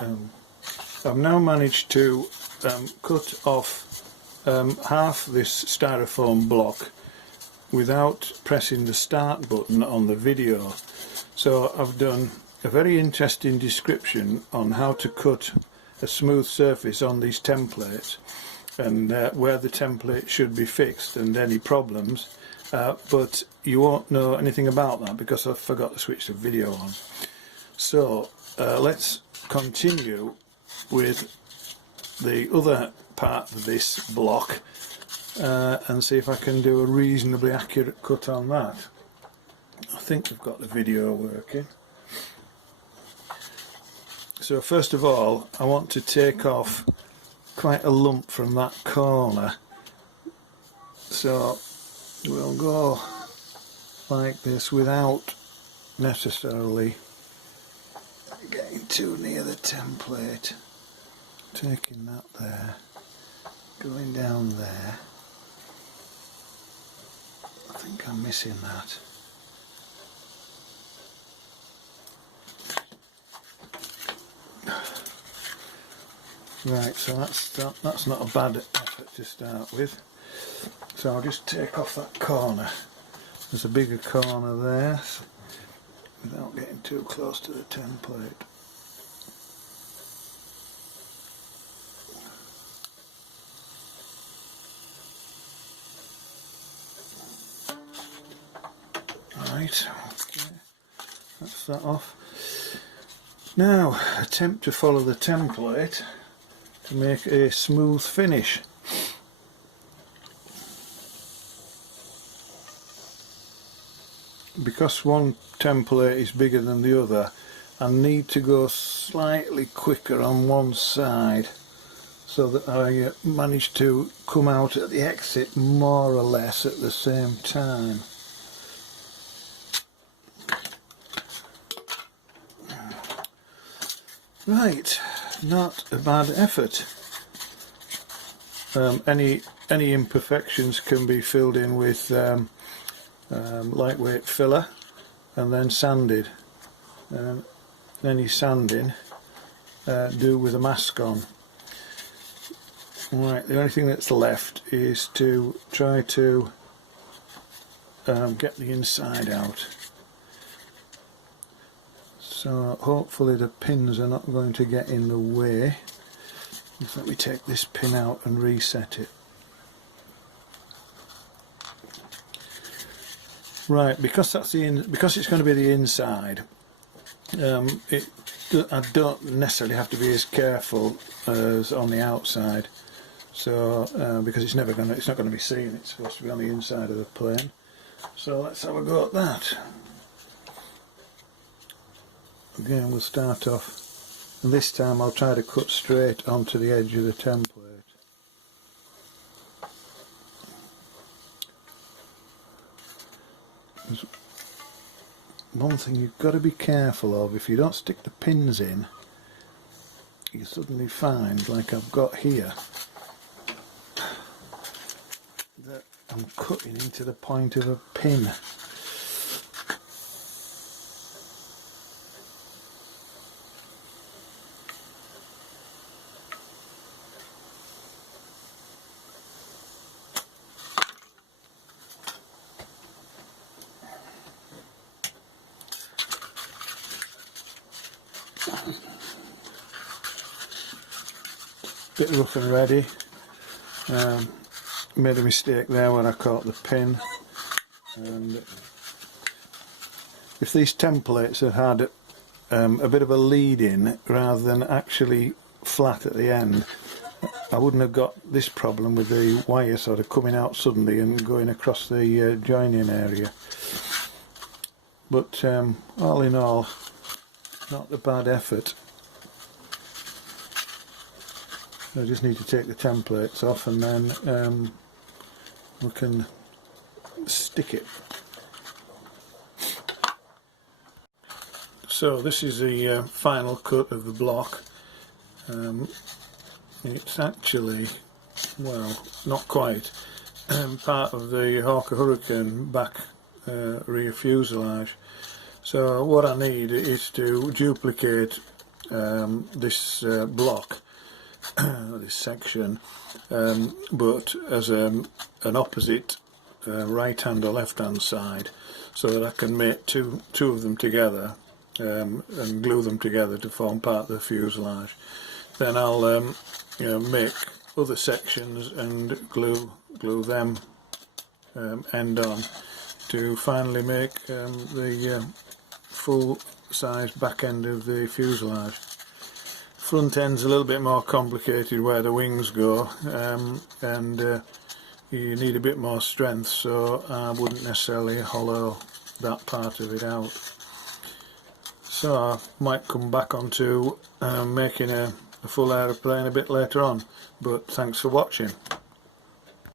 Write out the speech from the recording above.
I've now managed to cut off half this styrofoam block without pressing the start button on the video. So I've done a very interesting description on how to cut a smooth surface on these templates, and where the template should be fixed and any problems, but you won't know anything about that because I forgot to switch the video on. So let's continue with the other part of this block and see if I can do a reasonably accurate cut on that. I think I've got the video working. So first of all, I want to take off quite a lump from that corner, so we'll go like this without necessarily getting too near the template. Taking that there, going down there. I think I'm missing that. Right, so that's not a bad effort to start with. So I'll just take off that corner. There's a bigger corner there, without getting too close to the template. Right, okay, that's that off. Now, attempt to follow the template to make a smooth finish. Because one template is bigger than the other, I need to go slightly quicker on one side so that I manage to come out at the exit more or less at the same time. Right, not a bad effort. Any imperfections can be filled in with lightweight filler and then sanded. Any sanding do with a mask on. Right, the only thing that's left is to try to get the inside out. So hopefully the pins are not going to get in the way. Just let me take this pin out and reset it. Right, because it's going to be the inside, I don't necessarily have to be as careful as on the outside. So because it's not going to be seen, it's supposed to be on the inside of the plane. So let's have a go at that. Again, we'll start off, and this time I'll try to cut straight onto the edge of the template. There's one thing you've got to be careful of: if you don't stick the pins in, you suddenly find, like I've got here, that I'm cutting into the point of a pin. Bit rough and ready. Made a mistake there when I caught the pin, and if these templates had had a bit of a lead in rather than actually flat at the end, I wouldn't have got this problem with the wire sort of coming out suddenly and going across the joining area. But all in all, not a bad effort. I just need to take the templates off and then we can stick it. So this is the final cut of the block. It's actually, well, not quite, part of the Hawker Hurricane back rear fuselage. So what I need is to duplicate this block, this section, but as an opposite right hand or left hand side, so that I can make two of them together and glue them together to form part of the fuselage. Then I'll make other sections and glue them end on to finally make the full size back end of the fuselage. Front end's a little bit more complicated where the wings go, and you need a bit more strength, so I wouldn't necessarily hollow that part of it out. So I might come back onto making a full aeroplane a bit later on, but thanks for watching.